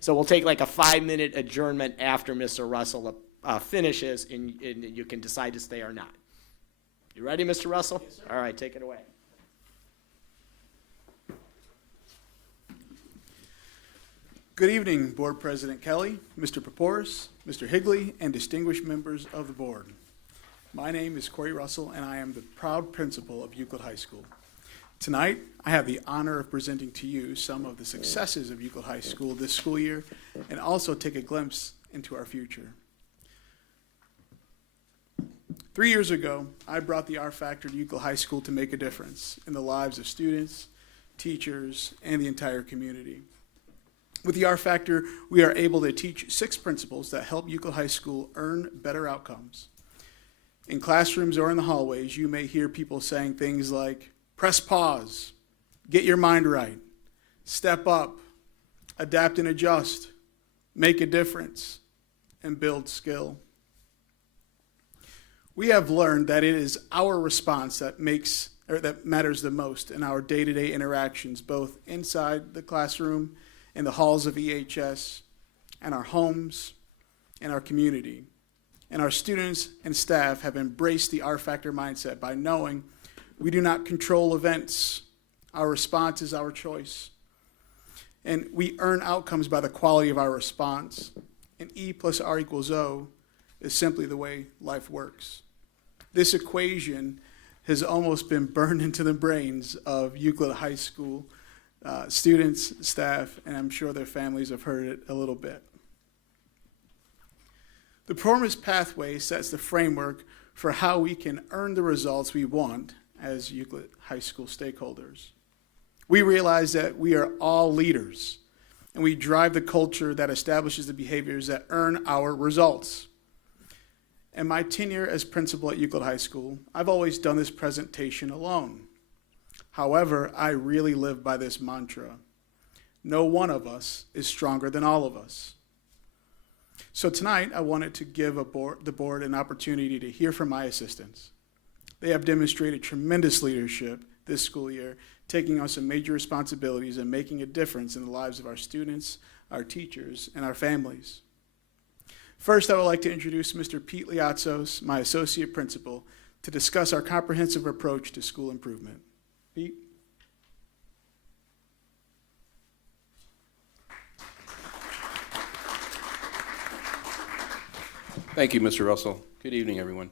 So we'll take like a 5-minute adjournment after Mr. Russell finishes, and you can decide to stay or not. You ready, Mr. Russell? Yes, sir. All right, take it away. Good evening, Board President Kelly, Mr. Paporis, Mr. Higley, and distinguished members of the board. My name is Corey Russell, and I am the proud principal of Euclid High School. Tonight, I have the honor of presenting to you some of the successes of Euclid High School this school year, and also take a glimpse into our future. 3 years ago, I brought the R Factor to Euclid High School to make a difference in the lives of students, teachers, and the entire community. With the R Factor, we are able to teach 6 principles that help Euclid High School earn better outcomes. In classrooms or in the hallways, you may hear people saying things like, press pause, get your mind right, step up, adapt and adjust, make a difference, and build skill. We have learned that it is our response that matters the most in our day-to-day interactions, both inside the classroom, in the halls of EHS, and our homes, and our community. And our students and staff have embraced the R Factor mindset by knowing we do not control events. Our response is our choice. And we earn outcomes by the quality of our response. And E plus R equals O is simply the way life works. This equation has almost been burned into the brains of Euclid High School students, staff, and I'm sure their families have heard it a little bit. The performance pathway sets the framework for how we can earn the results we want as Euclid High School stakeholders. We realize that we are all leaders, and we drive the culture that establishes the behaviors that earn our results. In my tenure as principal at Euclid High School, I've always done this presentation alone. However, I really live by this mantra. No one of us is stronger than all of us. So tonight, I wanted to give the board an opportunity to hear from my assistants. They have demonstrated tremendous leadership this school year, taking on some major responsibilities and making a difference in the lives of our students, our teachers, and our families. First, I would like to introduce Mr. Pete Liatzos, my associate principal, to discuss our comprehensive approach to school improvement. Pete? Thank you, Mr. Russell. Good evening, everyone.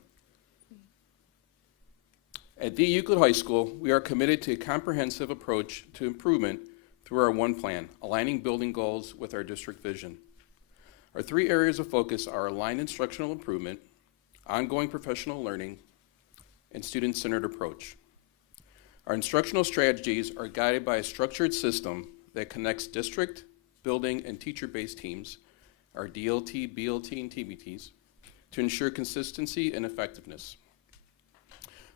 At the Euclid High School, we are committed to a comprehensive approach to improvement through our one plan, aligning building goals with our district vision. Our 3 areas of focus are aligned instructional improvement, ongoing professional learning, and student-centered approach. Our instructional strategies are guided by a structured system that connects district, building, and teacher-based teams, our DLT, BLT, and TBTs, to ensure consistency and effectiveness.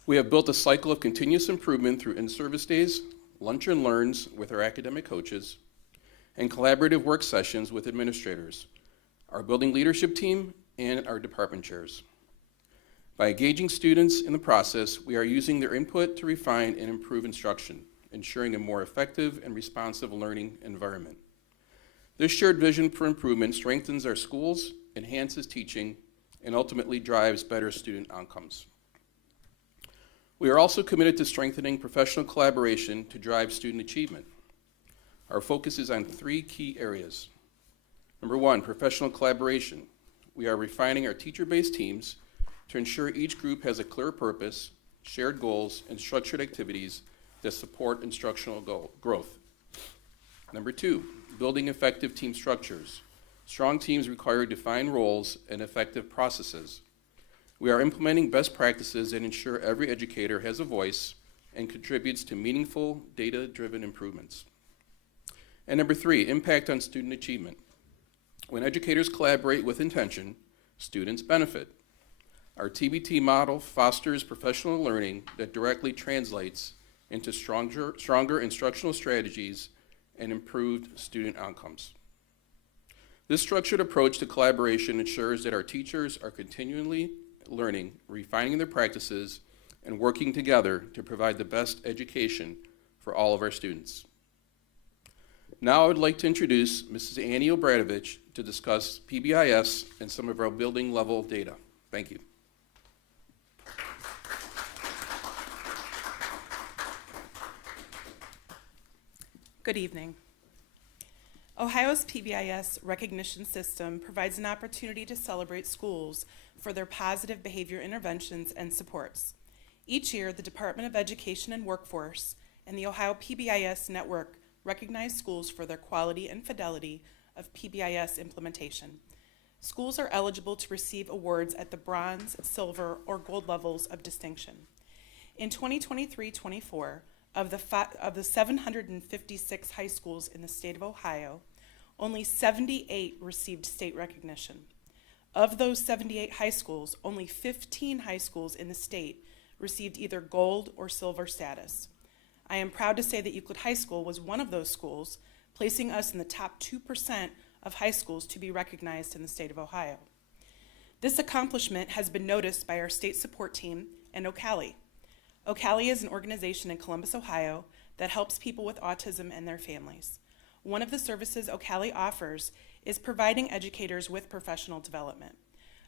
We have built a cycle of continuous improvement through in-service days, lunch and learns with our academic coaches, and collaborative work sessions with administrators, our building leadership team, and our department chairs. By engaging students in the process, we are using their input to refine and improve instruction, ensuring a more effective and responsive learning environment. This shared vision for improvement strengthens our schools, enhances teaching, and ultimately drives better student outcomes. We are also committed to strengthening professional collaboration to drive student achievement. Our focus is on 3 key areas. Number 1, professional collaboration. We are refining our teacher-based teams to ensure each group has a clear purpose, shared goals, and structured activities that support instructional growth. Number 2, building effective team structures. Strong teams require defined roles and effective processes. We are implementing best practices that ensure every educator has a voice and contributes to meaningful, data-driven improvements. And number 3, impact on student achievement. When educators collaborate with intention, students benefit. Our TBT model fosters professional learning that directly translates into stronger instructional strategies and improved student outcomes. This structured approach to collaboration ensures that our teachers are continually learning, refining their practices, and working together to provide the best education for all of our students. Now I would like to introduce Mrs. Annie Obradovich to discuss PBIS and some of our building level data. Thank you. Good evening. Ohio's PBIS recognition system provides an opportunity to celebrate schools for their positive behavior interventions and supports. Each year, the Department of Education and Workforce and the Ohio PBIS Network recognize schools for their quality and fidelity of PBIS implementation. Schools are eligible to receive awards at the bronze, silver, or gold levels of distinction. In 2023-24, of the 756 high schools in the state of Ohio, only 78 received state recognition. Of those 78 high schools, only 15 high schools in the state received either gold or silver status. I am proud to say that Euclid High School was one of those schools, placing us in the top 2% of high schools to be recognized in the state of Ohio. This accomplishment has been noticed by our state support team and O'Cally. O'Cally is an organization in Columbus, Ohio that helps people with autism and their families. One of the services O'Cally offers is providing educators with professional development.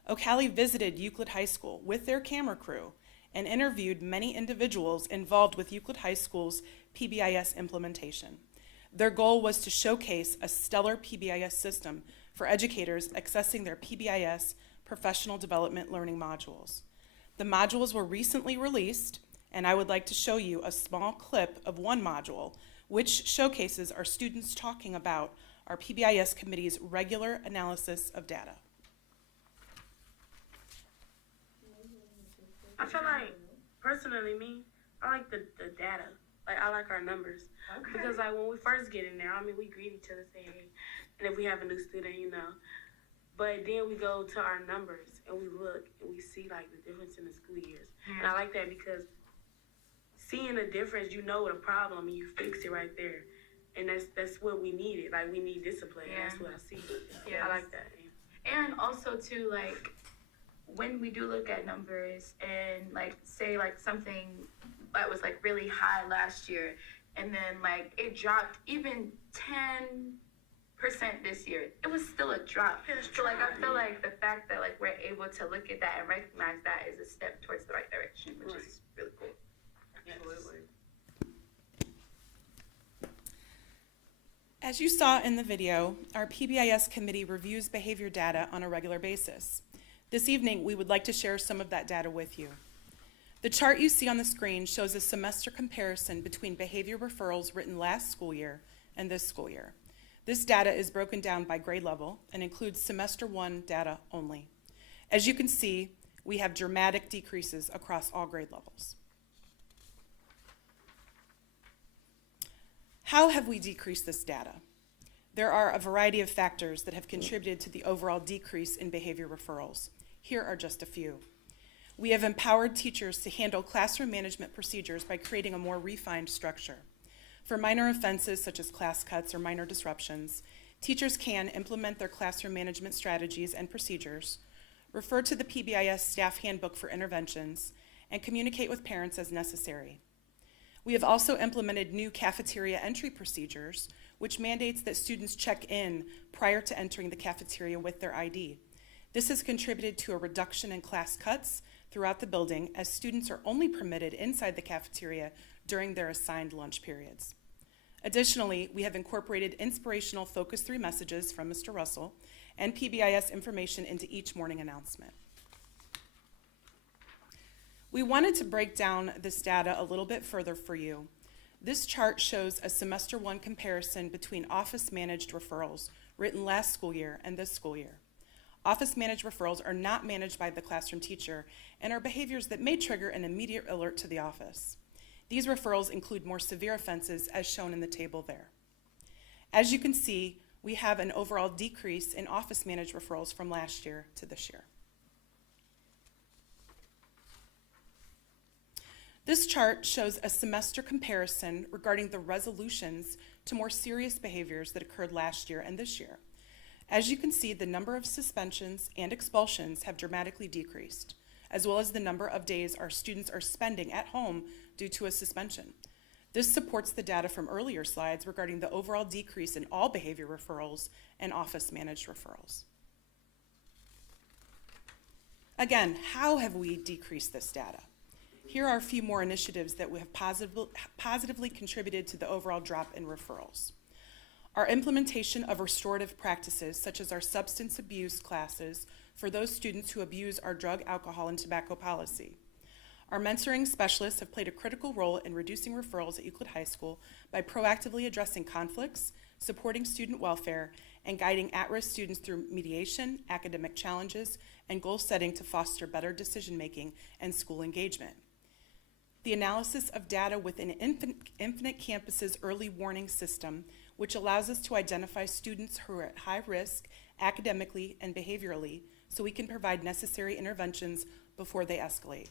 O'Cally visited Euclid High School with their camera crew and interviewed many individuals involved with Euclid High School's PBIS implementation. Their goal was to showcase a stellar PBIS system for educators accessing their PBIS professional development learning modules. The modules were recently released, and I would like to show you a small clip of one module which showcases our students talking about our PBIS committee's regular analysis of data. I feel like, personally, I like the data. Like, I like our numbers. Okay. Because, like, when we first get in there, we greet each other, say, hey. And if we have a new student, But then we go to our numbers, and we look, and we see, like, the difference in the school years. Mm-hmm. And I like that because seeing the difference, you know the problem, and you fix it right there. And that's what we needed. Like, we need discipline. Yeah. That's what I see. Yeah. I like that. Yeah. And also, too, like, when we do look at numbers and, like, say, like, something that was, like, really high last year, and then, like, it dropped even 10% this year, it was still a drop. So, like, I feel like the fact that, like, we're able to look at that and recognize that is a step towards the right direction, which is really cool. Absolutely. As you saw in the video, our PBIS committee reviews behavior data on a regular basis. This evening, we would like to share some of that data with you. The chart you see on the screen shows a semester comparison between behavior referrals written last school year and this school year. This data is broken down by grade level and includes semester 1 data only. As you can see, we have dramatic decreases across all grade levels. How have we decreased this data? There are a variety of factors that have contributed to the overall decrease in behavior referrals. Here are just a few. We have empowered teachers to handle classroom management procedures by creating a more refined structure. For minor offenses such as class cuts or minor disruptions, teachers can implement their classroom management strategies and procedures, refer to the PBIS staff handbook for interventions, and communicate with parents as necessary. We have also implemented new cafeteria entry procedures, which mandates that students check in prior to entering the cafeteria with their ID. This has contributed to a reduction in class cuts throughout the building, as students are only permitted inside the cafeteria during their assigned lunch periods. Additionally, we have incorporated inspirational Focus 3 messages from Mr. Russell and PBIS information into each morning announcement. We wanted to break down this data a little bit further for you. This chart shows a semester 1 comparison between office-managed referrals written last school year and this school year. Office-managed referrals are not managed by the classroom teacher and are behaviors that may trigger an immediate alert to the office. These referrals include more severe offenses as shown in the table there. As you can see, we have an overall decrease in office-managed referrals from last year to this year. This chart shows a semester comparison regarding the resolutions to more serious behaviors that occurred last year and this year. As you can see, the number of suspensions and expulsions have dramatically decreased, as well as the number of days our students are spending at home due to a suspension. This supports the data from earlier slides regarding the overall decrease in all behavior referrals and office-managed referrals. Again, how have we decreased this data? Here are a few more initiatives that have positively contributed to the overall drop in referrals. Our implementation of restorative practices, such as our substance abuse classes for those students who abuse our drug, alcohol, and tobacco policy. Our mentoring specialists have played a critical role in reducing referrals at Euclid High School by proactively addressing conflicts, supporting student welfare, and guiding at-risk students through mediation, academic challenges, and goal setting to foster better decision-making and school engagement. The analysis of data within Infinite Campus's early warning system, which allows us to identify students who are at high risk academically and behaviorally, so we can provide necessary interventions before they escalate.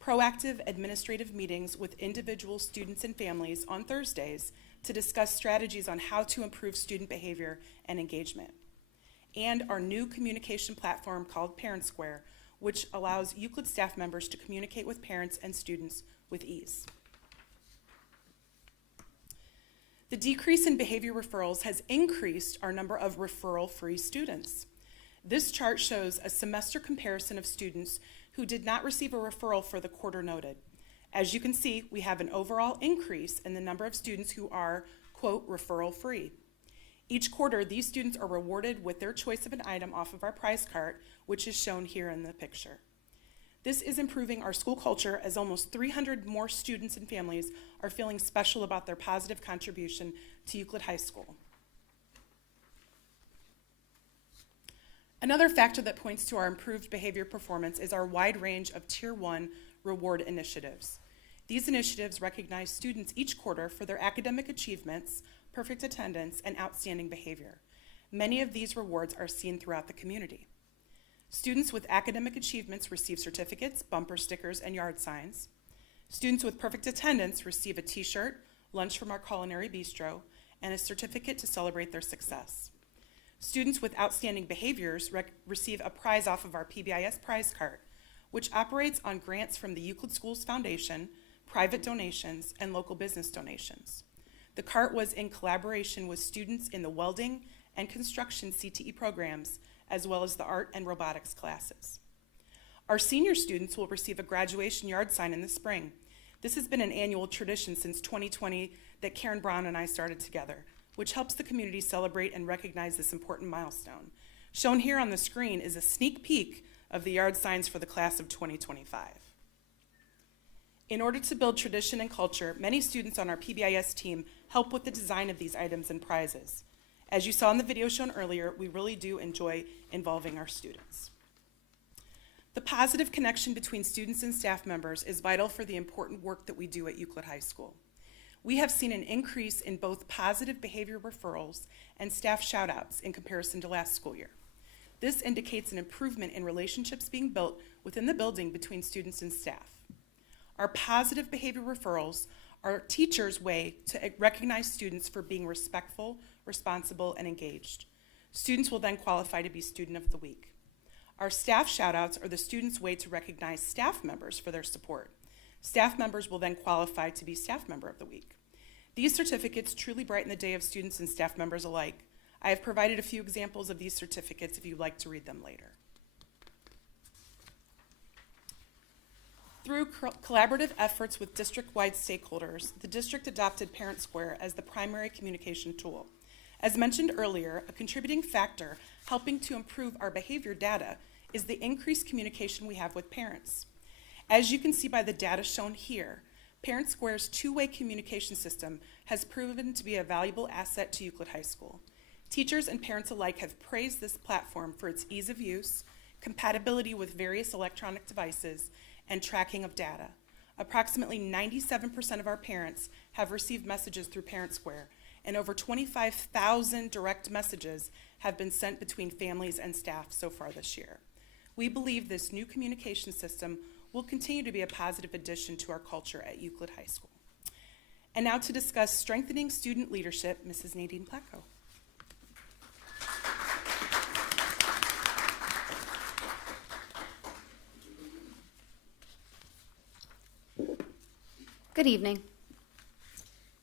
Proactive administrative meetings with individual students and families on Thursdays to discuss strategies on how to improve student behavior and engagement. And our new communication platform called Parent Square, which allows Euclid staff members to communicate with parents and students with ease. The decrease in behavior referrals has increased our number of referral-free students. This chart shows a semester comparison of students who did not receive a referral for the quarter noted. As you can see, we have an overall increase in the number of students who are, quote, referral-free. Each quarter, these students are rewarded with their choice of an item off of our prize cart, which is shown here in the picture. This is improving our school culture as almost 300 more students and families are feeling special about their positive contribution to Euclid High School. Another factor that points to our improved behavior performance is our wide range of Tier 1 reward initiatives. These initiatives recognize students each quarter for their academic achievements, perfect attendance, and outstanding behavior. Many of these rewards are seen throughout the community. Students with academic achievements receive certificates, bumper stickers, and yard signs. Students with perfect attendance receive a t-shirt, lunch from our culinary bistro, and a certificate to celebrate their success. Students with outstanding behaviors receive a prize off of our PBIS prize cart, which operates on grants from the Euclid Schools Foundation, private donations, and local business donations. The cart was in collaboration with students in the welding and construction CTE programs, as well as the art and robotics classes. Our senior students will receive a graduation yard sign in the spring. This has been an annual tradition since 2020 that Karen Brown and I started together, which helps the community celebrate and recognize this important milestone. Shown here on the screen is a sneak peek of the yard signs for the class of 2025. In order to build tradition and culture, many students on our PBIS team help with the design of these items and prizes. As you saw in the video shown earlier, we really do enjoy involving our students. The positive connection between students and staff members is vital for the important work that we do at Euclid High School. We have seen an increase in both positive behavior referrals and staff shout-outs in comparison to last school year. This indicates an improvement in relationships being built within the building between students and staff. Our positive behavior referrals are teachers' way to recognize students for being respectful, responsible, and engaged. Students will then qualify to be Student of the Week. Our staff shout-outs are the students' way to recognize staff members for their support. Staff members will then qualify to be Staff Member of the Week. These certificates truly brighten the day of students and staff members alike. I have provided a few examples of these certificates if you'd like to read them later. Through collaborative efforts with district-wide stakeholders, the district adopted Parent Square as the primary communication tool. As mentioned earlier, a contributing factor helping to improve our behavior data is the increased communication we have with parents. As you can see by the data shown here, Parent Square's two-way communication system has proven to be a valuable asset to Euclid High School. Teachers and parents alike have praised this platform for its ease of use, compatibility with various electronic devices, and tracking of data. Approximately 97% of our parents have received messages through Parent Square, and over 25,000 direct messages have been sent between families and staff so far this year. We believe this new communication system will continue to be a positive addition to our culture at Euclid High School. And now to discuss strengthening student leadership, Mrs. Nadine Placco. Good evening.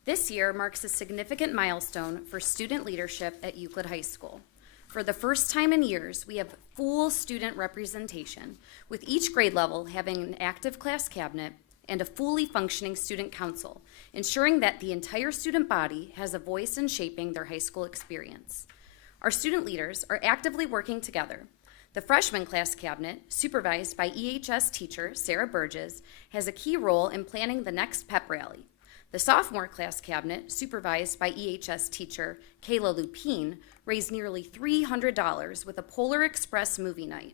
This year marks a significant milestone for student leadership at Euclid High School. For the first time in years, we have full student representation, with each grade level having an active class cabinet and a fully functioning student council, ensuring that the entire student body has a voice in shaping their high school experience. Our student leaders are actively working together. The freshman class cabinet, supervised by EHS teacher Sarah Burgess, has a key role in planning the next pep rally. The sophomore class cabinet, supervised by EHS teacher Kayla Lupine, raised nearly $300 with a Polar Express movie night.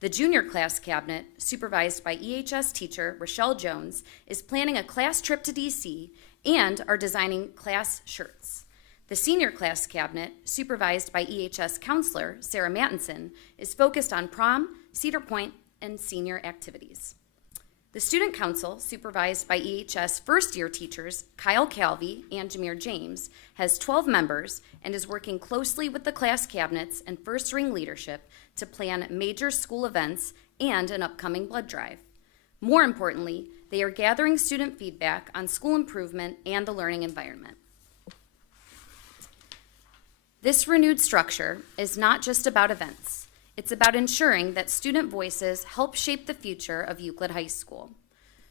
The junior class cabinet, supervised by EHS teacher Rochelle Jones, is planning a class trip to DC and are designing class shirts. The senior class cabinet, supervised by EHS counselor Sarah Mattinson, is focused on prom, Cedar Point, and senior activities. The student council, supervised by EHS first-year teachers Kyle Calvey and Jameer James, has 12 members and is working closely with the class cabinets and first-ring leadership to plan major school events and an upcoming blood drive. More importantly, they are gathering student feedback on school improvement and the learning environment. This renewed structure is not just about events. It's about ensuring that student voices help shape the future of Euclid High School.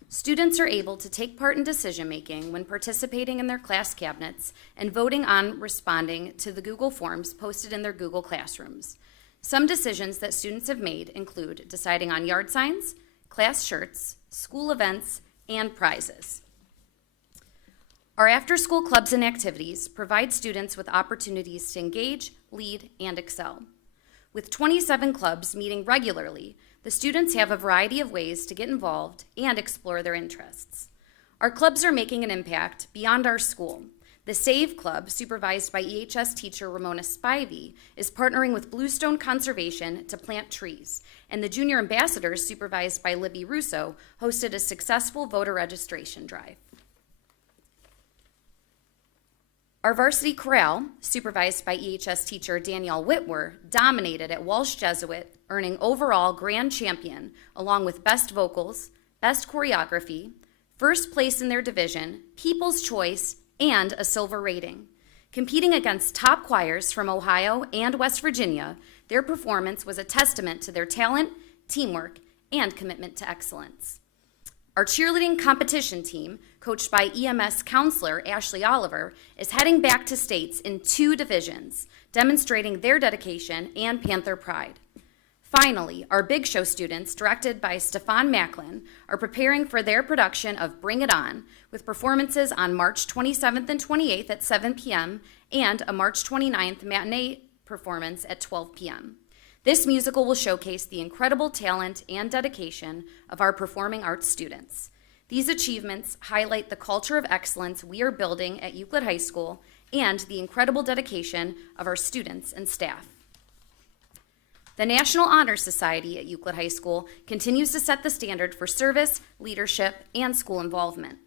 Students are able to take part in decision-making when participating in their class cabinets and voting on responding to the Google Forms posted in their Google Classrooms. Some decisions that students have made include deciding on yard signs, class shirts, school events, and prizes. Our after-school clubs and activities provide students with opportunities to engage, lead, and excel. With 27 clubs meeting regularly, the students have a variety of ways to get involved and explore their interests. Our clubs are making an impact beyond our school. The SAVE Club, supervised by EHS teacher Ramona Spivey, is partnering with Bluestone Conservation to plant trees, and the Junior Ambassadors, supervised by Libby Russo, hosted a successful voter registration drive. Our varsity chorale, supervised by EHS teacher Danielle Whitwer, dominated at Walsh Jesuit, earning overall grand champion, along with best vocals, best choreography, first place in their division, People's Choice, and a silver rating. Competing against top choirs from Ohio and West Virginia, their performance was a testament to their talent, teamwork, and commitment to excellence. Our cheerleading competition team, coached by EMS counselor Ashley Oliver, is heading back to states in 2 divisions, demonstrating their dedication and Panther pride. Finally, our Big Show students, directed by Stefan Macklin, are preparing for their production of Bring It On, with performances on March 27th and 28th at 7 p.m. and a March 29th matinee performance at 12 p.m. This musical will showcase the incredible talent and dedication of our performing arts students. These achievements highlight the culture of excellence we are building at Euclid High School and the incredible dedication of our students and staff. The National Honor Society at Euclid High School continues to set the standard for service, leadership, and school involvement.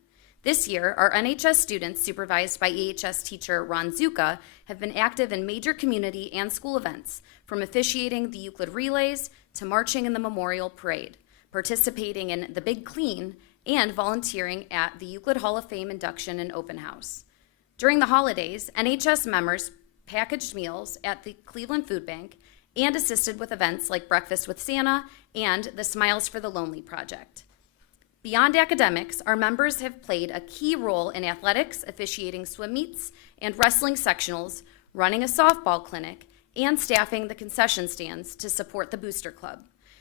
This year, our NHS students, supervised by EHS teacher Ron Zuka, have been active in major community and school events, from officiating the Euclid Relays to marching in the Memorial Parade, participating in the Big Clean, and volunteering at the Euclid Hall of Fame induction and open house. During the holidays, NHS members packaged meals at the Cleveland Food Bank and assisted with events like Breakfast with Santa and the Smiles for the Lonely Project. Beyond academics, our members have played a key role in athletics, officiating swim meets and wrestling sectionals, running a softball clinic, and staffing the concession stands to support the Booster Club.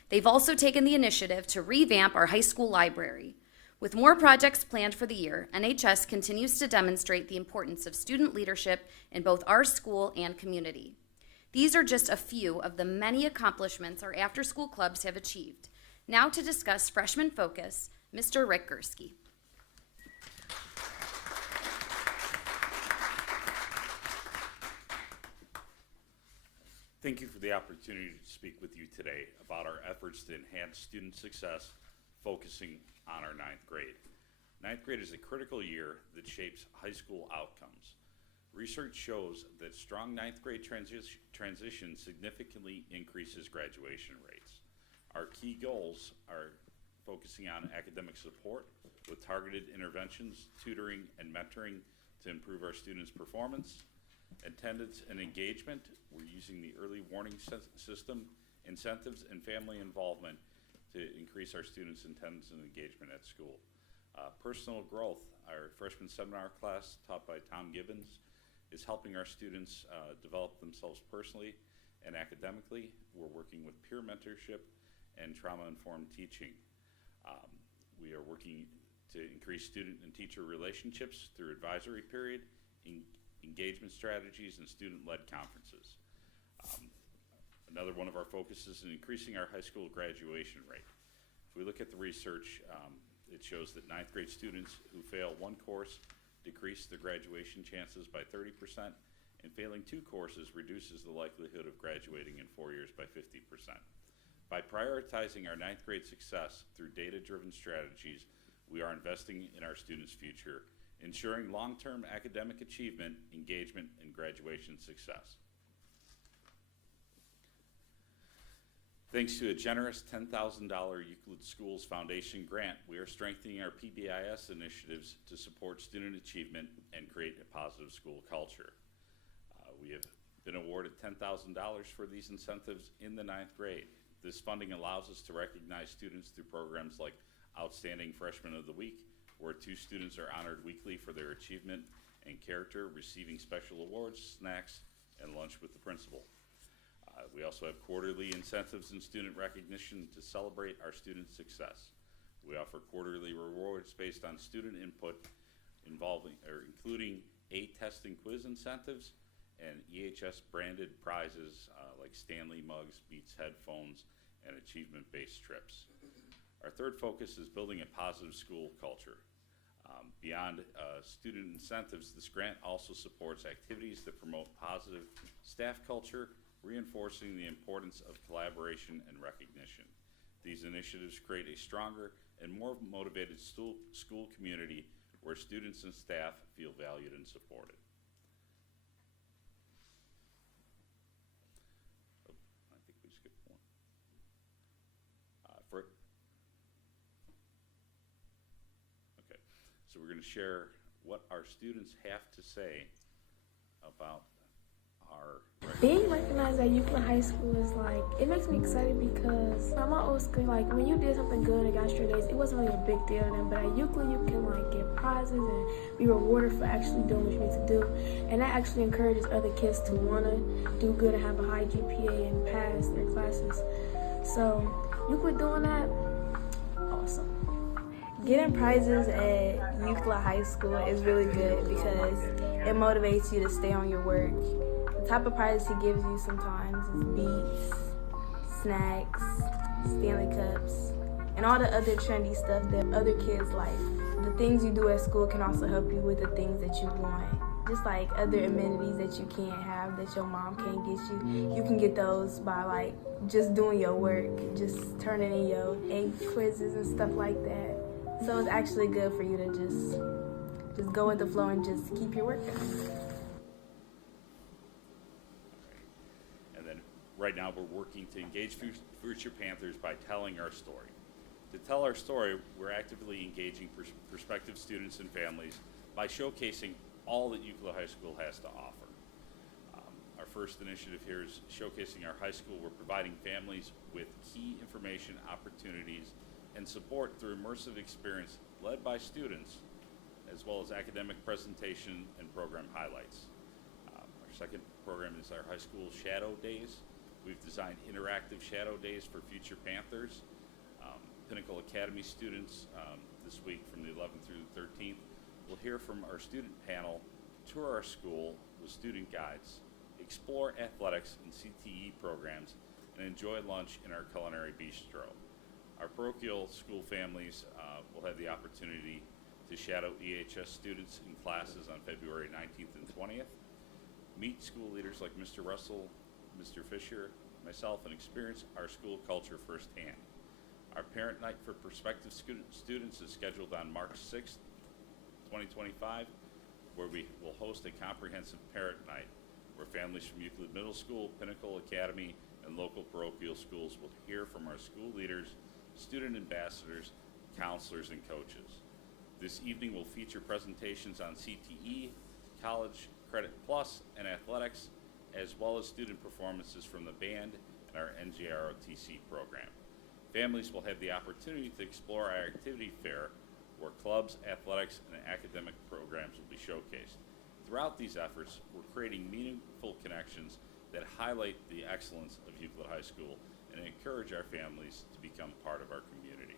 They've also taken the initiative to revamp our high school library. With more projects planned for the year, NHS continues to demonstrate the importance of student leadership in both our school and community. These are just a few of the many accomplishments our after-school clubs have achieved. Now to discuss Freshman Focus, Mr. Rick Gursky. Thank you for the opportunity to speak with you today about our efforts to enhance student success, focusing on our 9th grade. 9th grade is a critical year that shapes high school outcomes. Research shows that strong 9th grade transition significantly increases graduation rates. Our key goals are focusing on academic support with targeted interventions, tutoring, and mentoring to improve our students' performance, attendance, and engagement. We're using the early warning system, incentives, and family involvement to increase our students' attendance and engagement at school. Personal growth, our freshman seminar class taught by Tom Gibbons is helping our students develop themselves personally and academically. We're working with peer mentorship and trauma-informed teaching. We are working to increase student and teacher relationships through advisory period, engagement strategies, and student-led conferences. Another one of our focuses is increasing our high school graduation rate. If we look at the research, it shows that ninth grade students who fail one course decrease their graduation chances by 30%, and failing two courses reduces the likelihood of graduating in 4 years by 50%. By prioritizing our ninth grade success through data-driven strategies, we are investing in our students' future, ensuring long-term academic achievement, engagement, and graduation success. Thanks to a generous $10,000 Euclid Schools Foundation grant, we are strengthening our PBIS initiatives to support student achievement and create a positive school culture. We have been awarded $10,000 for these incentives in the ninth grade. This funding allows us to recognize students through programs like Outstanding Freshman of the Week, where 2 students are honored weekly for their achievement and character, receiving special awards, snacks, and lunch with the principal. We also have quarterly incentives and student recognition to celebrate our students' success. We offer quarterly rewards based on student input including 8 test and quiz incentives and EHS branded prizes like Stanley mugs, Beats headphones, and achievement-based trips. Our third focus is building a positive school culture. Beyond student incentives, this grant also supports activities that promote positive staff culture, reinforcing the importance of collaboration and recognition. These initiatives create a stronger and more motivated school community where students and staff feel valued and supported. I think we skipped one. Okay, so we're going to share what our students have to say about our being recognized at Euclid High School is like, it makes me excited because at my old school, like when you did something good and got straight A's, it wasn't really a big deal then, but at Euclid you can like get prizes and be rewarded for actually doing what you need to do, and that actually encourages other kids to want to do good and have a high GPA and pass their classes. So Euclid doing that, awesome. Getting prizes at Euclid High School is really good because it motivates you to stay on your work. The type of prizes he gives you sometimes is beats, snacks, Stanley cups, and all the other trendy stuff that other kids like. The things you do at school can also help you with the things that you want. Just like other amenities that you can't have, that your mom can't get you, you can get those by like just doing your work, just turning in your 8 quizzes and stuff like that. So it's actually good for you to just go with the flow and just keep your work done. Right now, we're working to engage future Panthers by telling our story. To tell our story, we're actively engaging prospective students and families by showcasing all that Euclid High School has to offer. Our first initiative here is showcasing our high school. We're providing families with key information, opportunities, and support through immersive experience led by students, as well as academic presentation and program highlights. Our second program is our high school Shadow Days. We've designed interactive shadow days for future Panthers. Pinnacle Academy students this week from the 11th through the 13th will hear from our student panel, tour our school with student guides, explore athletics and CTE programs, and enjoy lunch in our culinary bistro. Our parochial school families will have the opportunity to shadow EHS students in classes on February 19th and 20th, meet school leaders like Mr. Russell, Mr. Fisher, myself, and experience our school culture firsthand. Our parent night for prospective students is scheduled on March 6th, 2025, where we will host a comprehensive parent night where families from Euclid Middle School, Pinnacle Academy, and local parochial schools will hear from our school leaders, student ambassadors, counselors, and coaches. This evening will feature presentations on CTE, College Credit Plus and athletics, as well as student performances from the band and our NJROTC program. Families will have the opportunity to explore our activity fair, where clubs, athletics, and academic programs will be showcased. Throughout these efforts, we're creating meaningful connections that highlight the excellence of Euclid High School and encourage our families to become part of our community.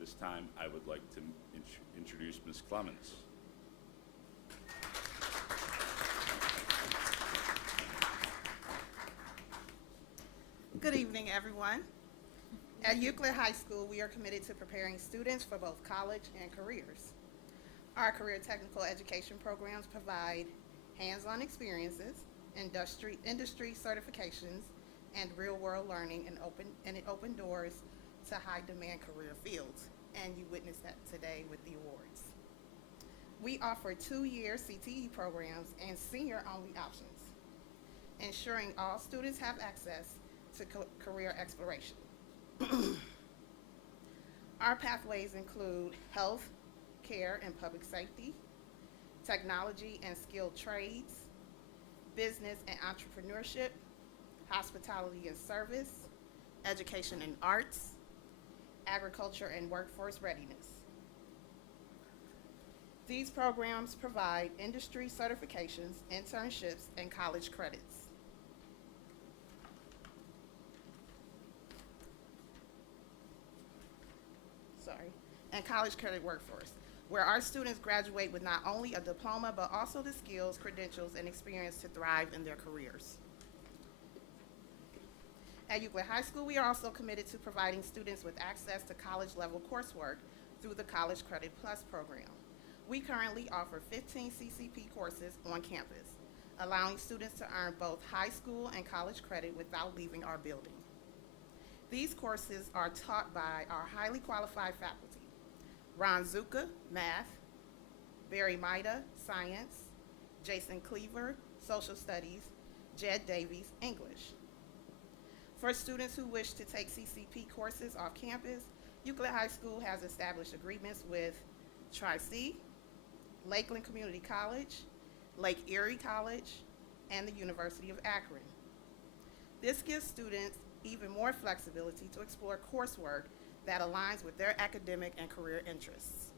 This time, I would like to introduce Ms. Clemens. Good evening, everyone. At Euclid High School, we are committed to preparing students for both college and careers. Our career technical education programs provide hands-on experiences, industry certifications, and real-world learning, and it open doors to high-demand career fields, and you witnessed that today with the awards. We offer 2-year CTE programs and senior-only options, ensuring all students have access to career exploration. Our pathways include health, care and public safety, technology and skilled trades, business and entrepreneurship, hospitality and service, education and arts, agriculture and workforce readiness. These programs provide industry certifications, internships, and college credits. And college credit workforce, where our students graduate with not only a diploma, but also the skills, credentials, and experience to thrive in their careers. At Euclid High School, we are also committed to providing students with access to college-level coursework through the College Credit Plus program. We currently offer 15 CCP courses on campus, allowing students to earn both high school and college credit without leaving our building. These courses are taught by our highly qualified faculty: Ron Zuka, Math; Barry Maida, Science; Jason Cleaver, Social Studies; Jed Davies, English. For students who wish to take CCP courses off campus, Euclid High School has established agreements with Tri-C, Lakeland Community College, Lake Erie College, and the University of Akron. This gives students even more flexibility to explore coursework that aligns with their academic and career interests.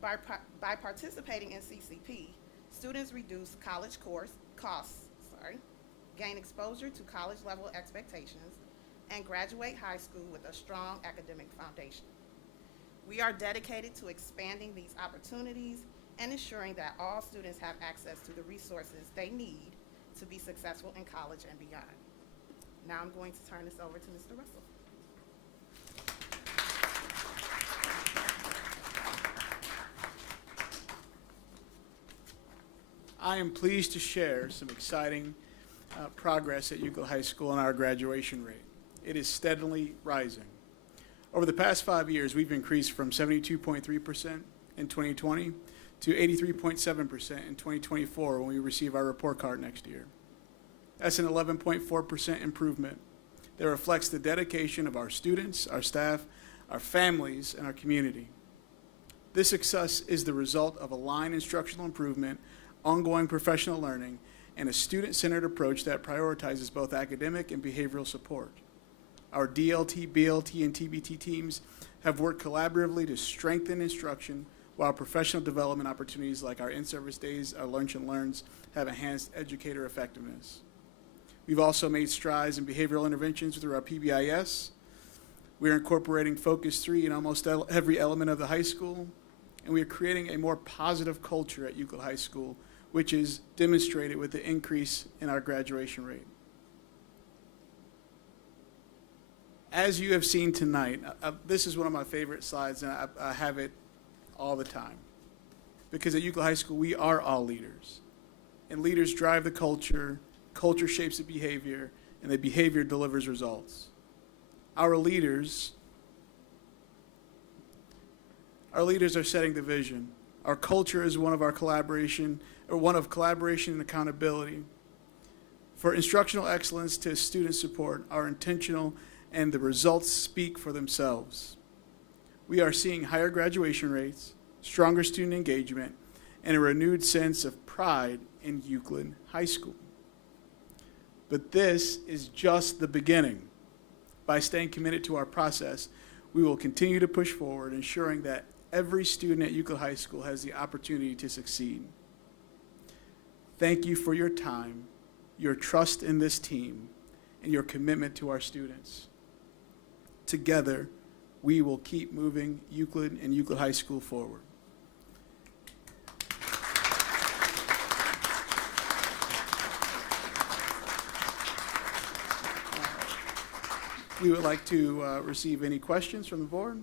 By participating in CCP, students reduce college costs, gain exposure to college-level expectations, and graduate high school with a strong academic foundation. We are dedicated to expanding these opportunities and ensuring that all students have access to the resources they need to be successful in college and beyond. Now I'm going to turn this over to Mr. Russell. I am pleased to share some exciting progress at Euclid High School on our graduation rate. It is steadily rising. Over the past 5 years, we've increased from 72.3% in 2020 to 83.7% in 2024 when we receive our report card next year. That's an 11.4% improvement that reflects the dedication of our students, our staff, our families, and our community. This success is the result of aligned instructional improvement, ongoing professional learning, and a student-centered approach that prioritizes both academic and behavioral support. Our DLT, BLT, and TBT teams have worked collaboratively to strengthen instruction, while professional development opportunities like our in-service days, our lunch and learns, have enhanced educator effectiveness. We've also made strides in behavioral interventions through our PBIS. We are incorporating Focus 3 in almost every element of the high school, and we are creating a more positive culture at Euclid High School, which is demonstrated with the increase in our graduation rate. As you have seen tonight, this is one of my favorite slides, and I have it all the time. Because at Euclid High School, we are all leaders. And leaders drive the culture shapes the behavior, and the behavior delivers results. Our leaders are setting the vision. Our culture is one of collaboration and accountability. For instructional excellence to student support are intentional, and the results speak for themselves. We are seeing higher graduation rates, stronger student engagement, and a renewed sense of pride in Euclid High School. But this is just the beginning. By staying committed to our process, we will continue to push forward, ensuring that every student at Euclid High School has the opportunity to succeed. Thank you for your time, your trust in this team, and your commitment to our students. Together, we will keep moving Euclid and Euclid High School forward. We would like to receive any questions from the board.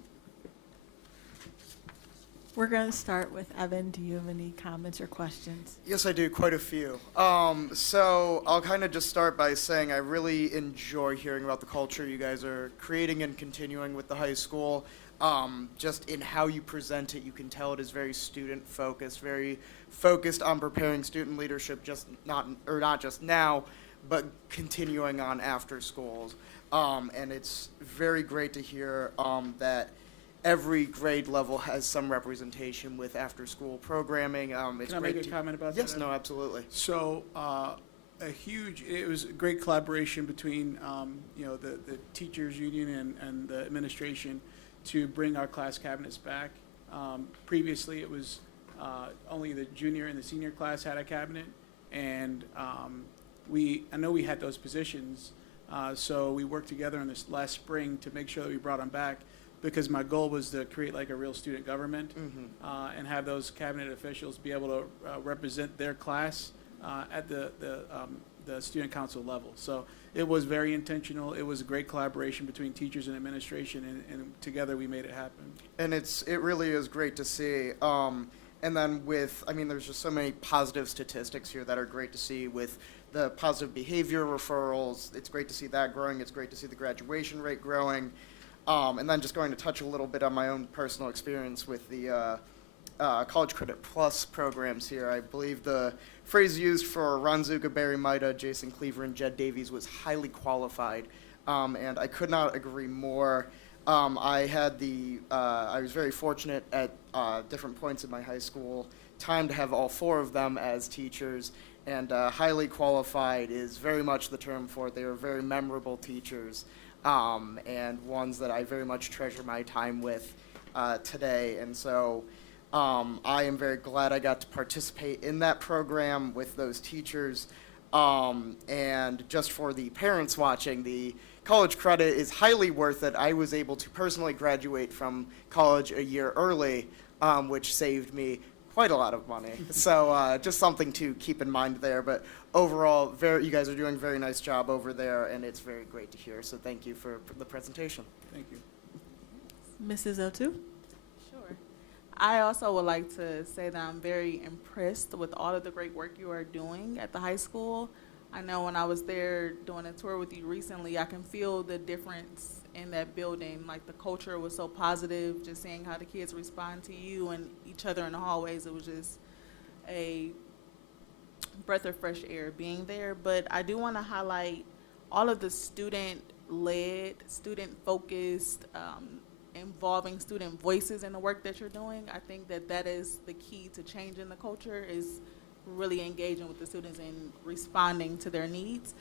We're going to start with Evan. Do you have any comments or questions? Yes, I do, quite a few. So I'll kind of just start by saying I really enjoy hearing about the culture you guys are creating and continuing with the high school. Just in how you present it, you can tell it is very student-focused, very focused on preparing student leadership, not just now, but continuing on after schools. And it's very great to hear that every grade level has some representation with after-school programming. It's Can I great make a comment about that? Yes, no, absolutely. So it was a great collaboration between the teachers union and the administration to bring our class cabinets back. Previously, it was only the junior and the senior class had a cabinet, and I know we had those positions, so we worked together in this last spring to make sure that we brought them back, because my goal was to create like a real student government, and have those cabinet officials be able to represent their class at the student council level. So it was very intentional. It was a great collaboration between teachers and administration, and together we made it happen. And it really is great to see. And then there's just so many positive statistics here that are great to see with the positive behavior referrals. It's great to see that growing. It's great to see the graduation rate growing. And then just going to touch a little bit on my own personal experience with the College Credit Plus programs here. I believe the phrase used for Ron Zuka, Barry Maida, Jason Cleaver, and Jed Davies was highly qualified. And I could not agree more. I was very fortunate at different points in my high school time to have all four of them as teachers, and highly qualified is very much the term for it. They were very memorable teachers, and ones that I very much treasure my time with today. And so I am very glad I got to participate in that program with those teachers. And just for the parents watching, the college credit is highly worth it. I was able to personally graduate from college a year early, which saved me quite a lot of money. So just something to keep in mind there. But overall, you guys are doing a very nice job over there, and it's very great to hear. So thank you for the presentation. Thank you. Mrs. O2? Sure. I also would like to say that I'm very impressed with all of the great work you are doing at the high school. I know when I was there doing a tour with you recently, I can feel the difference in that building. Like, the culture was so positive, just seeing how the kids respond to you and each other in the hallways. It was just a breath of fresh air being there. But I do want to highlight all of the student-led, student-focused, involving student voices in the work that you're doing. I think that is the key to changing the culture, is really engaging with the students and responding to their needs.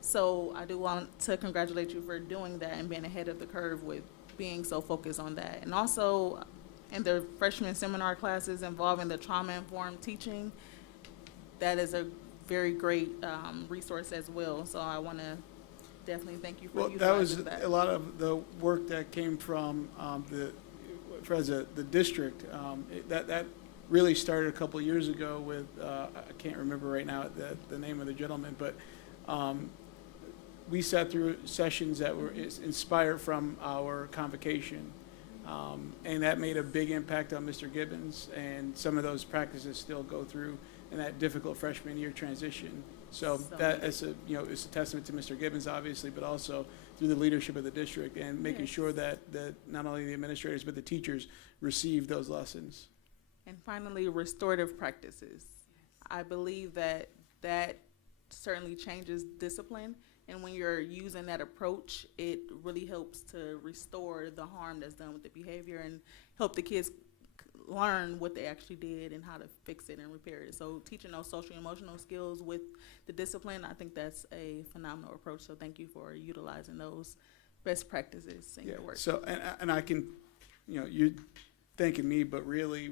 So I do want to congratulate you for doing that and being ahead of the curve with being so focused on that. And also in the freshman seminar classes involving the trauma-informed teaching, that is a very great resource as well. So I want to definitely thank you for utilizing that. A lot of the work that came from the district. That really started a couple of years ago with, I can't remember right now the name of the gentleman, but we sat through sessions that were inspired from our convocation, and that made a big impact on Mr. Gibbons, and some of those practices still go through in that difficult freshman year transition. So that it's a testament to Mr. Gibbons, obviously, but also through the leadership of the district and making sure that not only the administrators but the teachers receive those lessons. And finally, restorative practices. I believe that certainly changes discipline, and when you're using that approach, it really helps to restore the harm that's done with the behavior and help the kids learn what they actually did and how to fix it and repair it. So teaching those social and emotional skills with the discipline, I think that's a phenomenal approach. So thank you for utilizing those best practices in your work. So, and I can, you're thanking me, but really,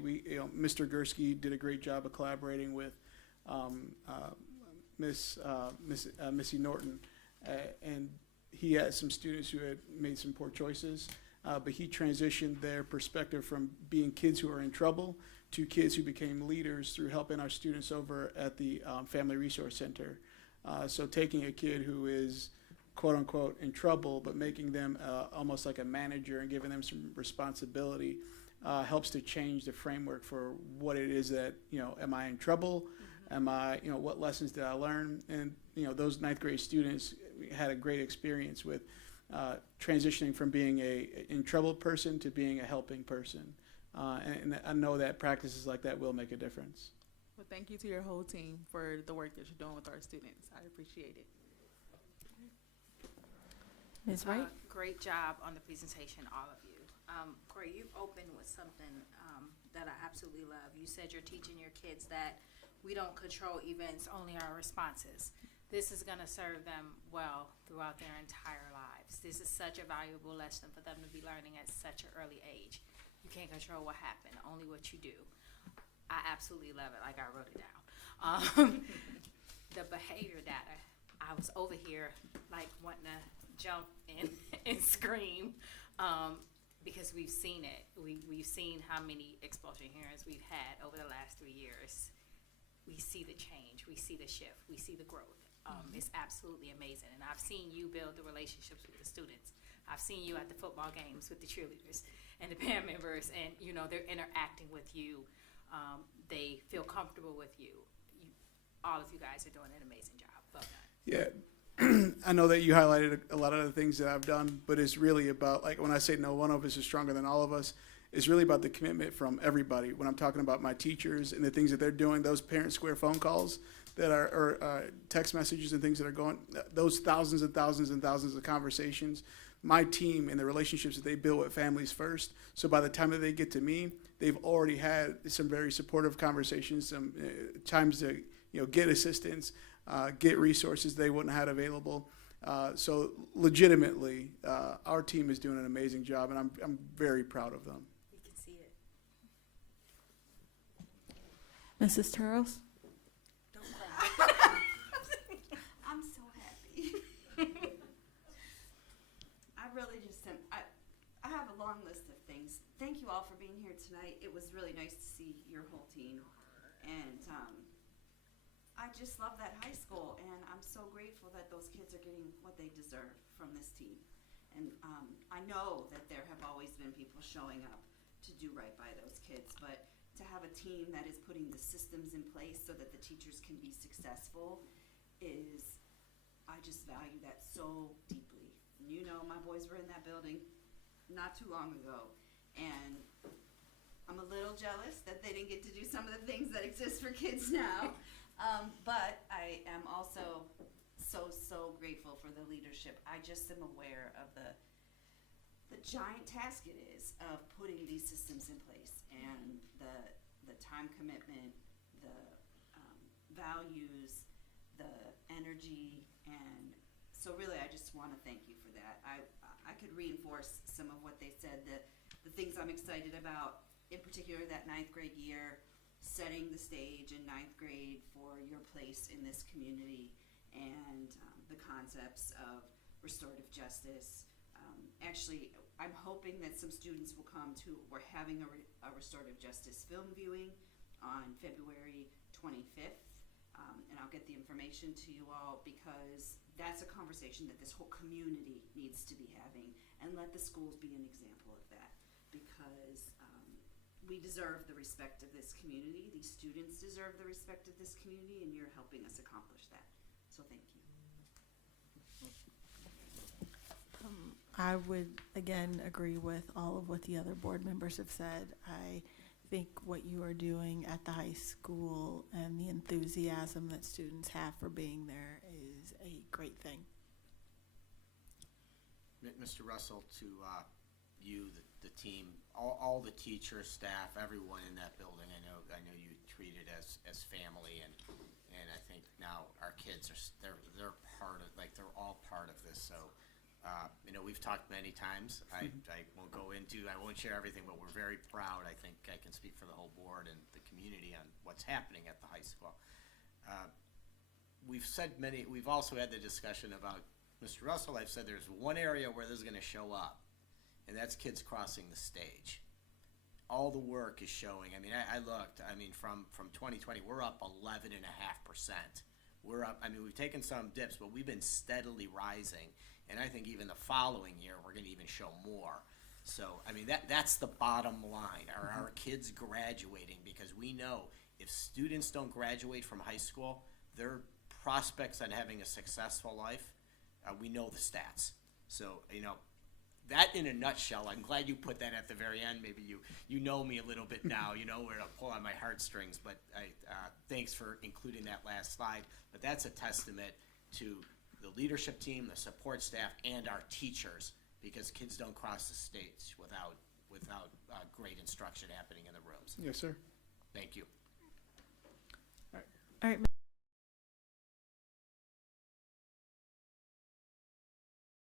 Mr. Gursky did a great job of collaborating with Missy Norton, and he had some students who had made some poor choices, but he transitioned their perspective from being kids who are in trouble to kids who became leaders through helping our students over at the Family Resource Center. So taking a kid who is quote unquote in trouble, but making them almost like a manager and giving them some responsibility helps to change the framework for what it is that, am I in trouble? Am I, what lessons did I learn? And, those ninth grade students had a great experience with transitioning from being a in trouble person to being a helping person. And I know that practices like that will make a difference. Well, thank you to your whole team for the work that you're doing with our students. I appreciate it. Ms. Wright? Great job on the presentation, all of you. Corey, you opened with something that I absolutely love. You said you're teaching your kids that we don't control events, only our responses. This is going to serve them well throughout their entire lives. This is such a valuable lesson for them to be learning at such an early age. You can't control what happened, only what you do. I absolutely love it, like I wrote it down. The behavior data, I was over here like wanting to jump and scream because we've seen it. We've seen how many expulsion hearings we've had over the last 3 years. We see the change, we see the shift, we see the growth. It's absolutely amazing. And I've seen you build the relationships with the students. I've seen you at the football games with the cheerleaders and the band members, and they're interacting with you. They feel comfortable with you. All of you guys are doing an amazing job. Well done. Yeah. I know that you highlighted a lot of the things that I've done, but it's really about, like when I say no one of us is stronger than all of us, it's really about the commitment from everybody. When I'm talking about my teachers and the things that they're doing, those parent square phone calls that are, or text messages and things that are going, those thousands and thousands and thousands of conversations, my team and the relationships that they build with families first. So by the time that they get to me, they've already had some very supportive conversations, some times to get assistance, get resources they wouldn't have had available. So legitimately, our team is doing an amazing job, and I'm very proud of them. We can see it. Mrs. Turles? Don't cry. I'm so happy. I really just I have a long list of things. Thank you all for being here tonight. It was really nice to see your whole team, and I just love that high school, and I'm so grateful that those kids are getting what they deserve from this team. And I know that there have always been people showing up to do right by those kids, but to have a team that is putting the systems in place so that the teachers can be successful is, I just value that so deeply. And my boys were in that building not too long ago, and I'm a little jealous that they didn't get to do some of the things that exist for kids now. But I am also so grateful for the leadership. I just am aware of the giant task it is of putting these systems in place, and the time commitment, the values, the energy, and so really I just want to thank you for that. I could reinforce some of what they said, the things I'm excited about, in particular that 9th grade year, setting the stage in 9th grade for your place in this community, and the concepts of restorative justice. Actually, I'm hoping that some students will come to, we're having a restorative justice film viewing on February 25th, and I'll get the information to you all, because that's a conversation that this whole community needs to be having, and let the schools be an example of that, because we deserve the respect of this community. These students deserve the respect of this community, and you're helping us accomplish that. So thank you. I would, again, agree with all of what the other board members have said. I think what you are doing at the high school and the enthusiasm that students have for being there is a great thing. Mr. Russell, to you, the team, all the teachers, staff, everyone in that building. I know you treat it as family, and I think now our kids they're part of, like, they're all part of this. So, you know, we've talked many times. I won't share everything, but we're very proud. I think I can speak for the whole board and the community on what's happening at the high school. We've also had the discussion about Mr. Russell. I've said there's one area where this is going to show up, and that's kids crossing the stage. All the work is showing. I mean, I looked. I mean, from 2020, we're up 11.5%. We're up. I mean, we've taken some dips, but we've been steadily rising. And I think even the following year, we're going to even show more. So, I mean, that's the bottom line. Are our kids graduating? Because we know if students don't graduate from high school, their prospects on having a successful life, we know the stats. So, you know, that in a nutshell, I'm glad you put that at the very end. Maybe you know me a little bit now, you know where to pull on my heartstrings, but thanks for including that last slide. But that's a testament to the leadership team, the support staff, and our teachers, because kids don't cross the stage without great instruction happening in the rooms. Yes, sir. Thank you. All right.